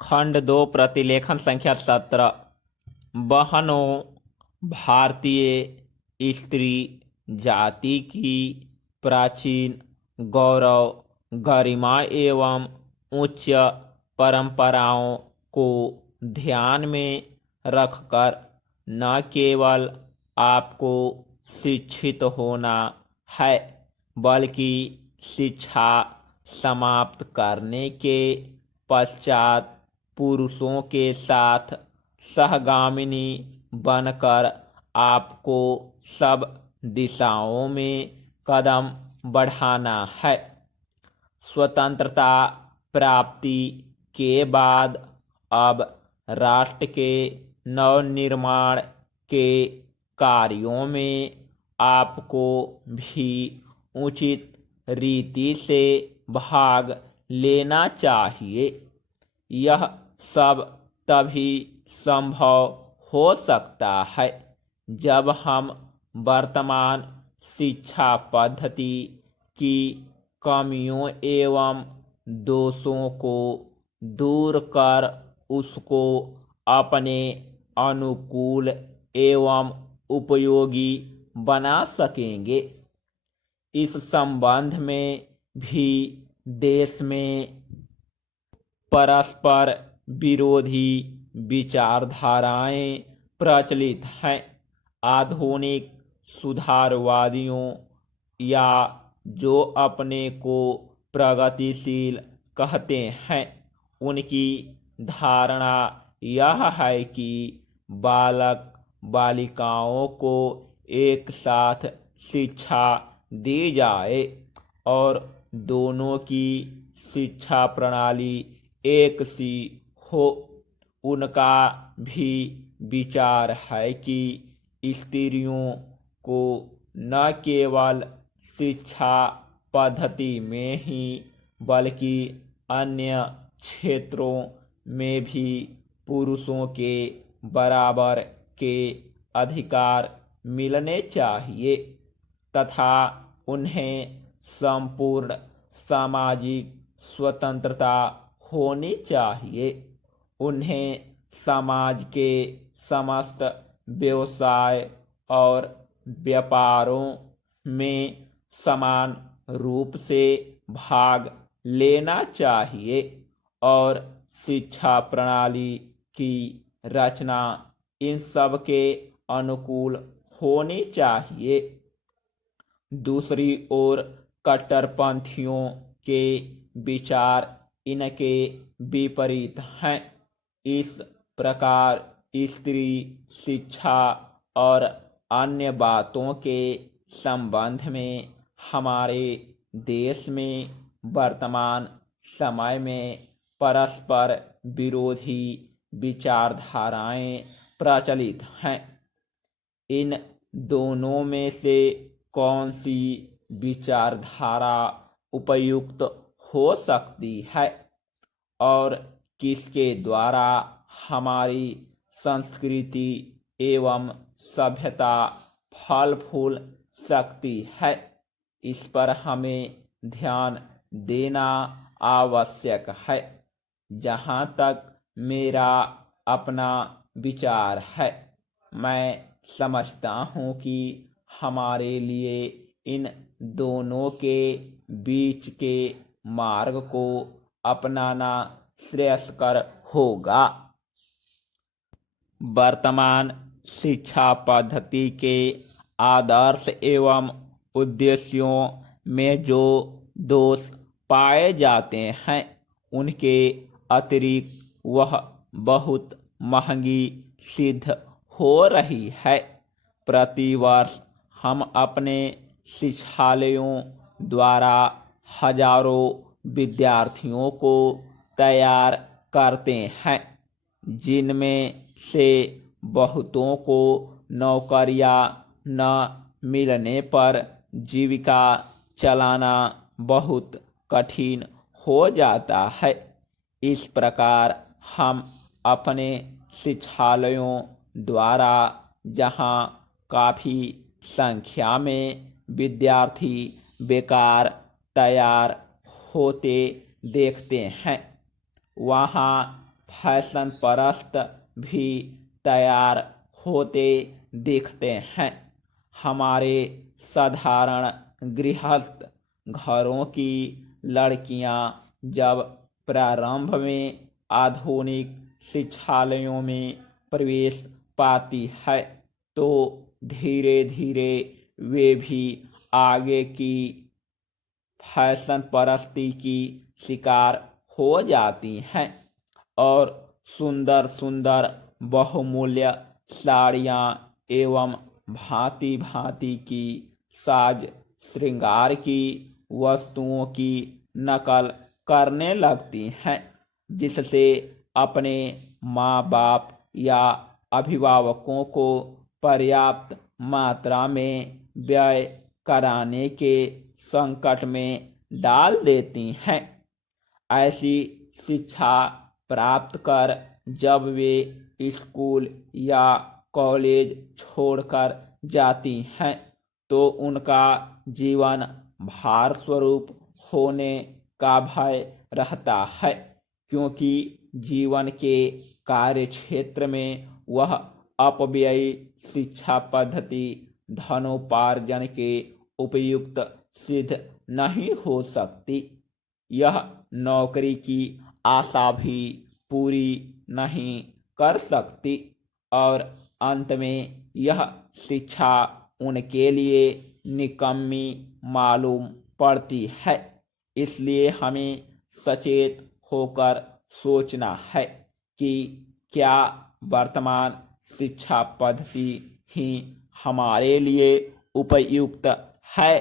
खंड 2 प्रतिलेखन संख्या 17। बहनों, भारतीय स्त्री जाति की प्राचीन गौरव, गरिमा एवं उच्च परंपराओं को ध्यान में रखकर न केवल आपको शिक्षित होना है, बल्कि शिक्षा समाप्त करने के पश्चात पुरुषों के साथ सहगामिनी बनकर आपको सब दिशाओं में कदम बढ़ाना है। स्वतंत्रता प्राप्ति के बाद अब राष्ट्र के नवनिर्माण के कार्यों में आपको भी उचित रीति से भाग लेना चाहिए। यह सब तभी संभव हो सकता है जब हम वर्तमान शिक्षा पद्धति की कमियों एवं दोषों को दूर कर उसको अपने अनुकूल एवं उपयोगी बना सकेंगे। इस संबंध में भी देश में परस्पर विरोधी विचारधाराएं प्रचलित हैं। आधुनिक सुधारवादियों या जो अपने को प्रगतिशील कहते हैं, उनकी धारणा यह है कि बालक बालिकाओं को एक साथ शिक्षा दी जाए और दोनों की शिक्षा प्रणाली एक सी हो। उनका भी विचार है कि स्त्रियों को न केवल शिक्षा पद्धति में ही बल्कि अन्य क्षेत्रों में भी पुरुषों के बराबर के अधिकार मिलने चाहिए तथा उन्हें संपूर्ण सामाजिक स्वतंत्रता होनी चाहिए। उन्हें समाज के समस्त व्यवसाय और व्यापारों में समान रूप से भाग लेना चाहिए और शिक्षा प्रणाली की रचना इन सब के अनुकूल होनी चाहिए। दूसरी ओर कट्टरपंथियों के विचार इनके विपरीत हैं। इस प्रकार स्त्री शिक्षा और अन्य बातों के संबंध में हमारे देश में वर्तमान समय में परस्पर विरोधी विचारधाराएं प्रचलित हैं। इन दोनों में से कौन सी विचारधारा उपयुक्त हो सकती है और किसके द्वारा हमारी संस्कृति एवं सभ्यता फल फूल सकती है, इस पर हमें ध्यान देना आवश्यक है। जहाँ तक मेरा अपना विचार है, मैं समझता हूँ कि हमारे लिए इन दोनों के बीच के मार्ग को अपनाना श्रेयस्कर होगा। वर्तमान शिक्षा पद्धति के आदर्श एवं उद्देश्यों में जो दोष पाए जाते हैं, उनके अतिरिक्त वह बहुत महंगी सिद्ध हो रही है। प्रतिवर्ष हम अपने शिक्षालयों द्वारा हजारों विद्यार्थियों को तैयार करते हैं, जिनमें से बहुतों को नौकरियां न मिलने पर जीविका चलाना बहुत कठिन हो जाता है। इस प्रकार हम अपने शिक्षालयों द्वारा जहाँ काफ़ी संख्या में विद्यार्थी बेकार तैयार होते देखते हैं, वहाँ फैशन परस्त भी तैयार होते दिखते हैं। हमारे साधारण गृहस्थ घरों की लड़कियां जब प्रारंभ में आधुनिक शिक्षालयों में प्रवेश पाती है तो धीरे धीरे वे भी आगे की फैशन परस्ती की शिकार हो जाती हैं और सुंदर सुंदर बहुमूल्य साड़ियाँ एवं भांति भांति की साज श्रृंगार की वस्तुओं की नकल करने लगती हैं, जिससे अपने माँ बाप या अभिभावकों को पर्याप्त मात्रा में व्यय कराने के संकट में डाल देती हैं। ऐसी शिक्षा प्राप्त कर जब वे स्कूल या कॉलेज छोड़कर जाती हैं तो उनका जीवन भार स्वरूप होने का भय रहता है, क्योंकि जीवन के कार्य क्षेत्र में वह अपव्ययी शिक्षा पद्धति धनोपार्जन के उपयुक्त सिद्ध नहीं हो सकती। यह नौकरी की आशा भी पूरी नहीं कर सकती और अंत में यह शिक्षा उनके लिए निकम्मी मालूम पड़ती है। इसलिए हमें सचेत होकर सोचना है कि क्या वर्तमान शिक्षा पद्धति ही हमारे लिए उपयुक्त है